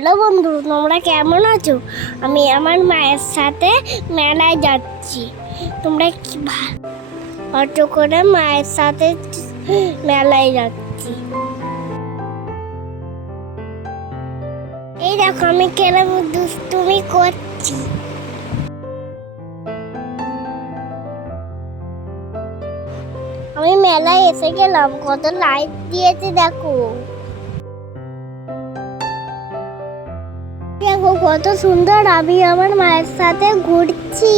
Hello বন্ধু, তোমরা কেমন আছো? আমি আমার মায়ের সাথে মেলায় যাচ্ছি। তোমরা কি অটো করে মায়ের সাথে মেলায় যাচ্ছি। এই দেখো, আমি কেরম দুষ্টুমি করছি। আমি মেলায় এসে গেলাম, কত লাইট দিয়েছে দেখো। দেখো, কত সুন্দর আমি আমার মায়ের সাথে ঘুরছি।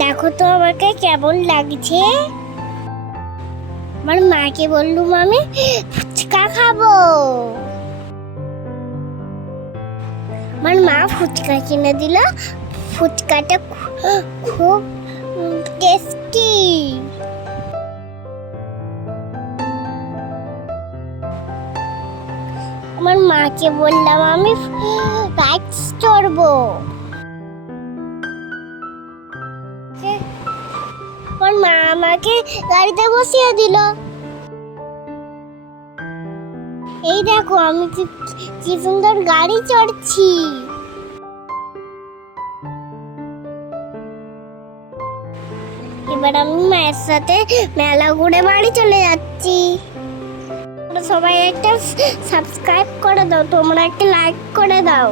দেখো তো আমাকে কেমন লাগছে। আমার মাকে বললুম আমি, ফুচকা খাব। আমার মা ফুচকা কিনে দিল। ফুচকাটা খুব টেস্টি আমার মাকে বললাম, আমি রাইটস চড়বো। আমার মা আমাকে গাড়িতে বসিয়ে দিল। এই দেখো, আমি কি সুন্দর গাড়ি চড়ছি। এবার আমি মায়ের সাথে মেলা ঘুরে বাড়ি চলে যাচ্ছি। সবাই একটা সাবস্ক্রাইব করে দাও তোমরা একটা লাইক করে দাও।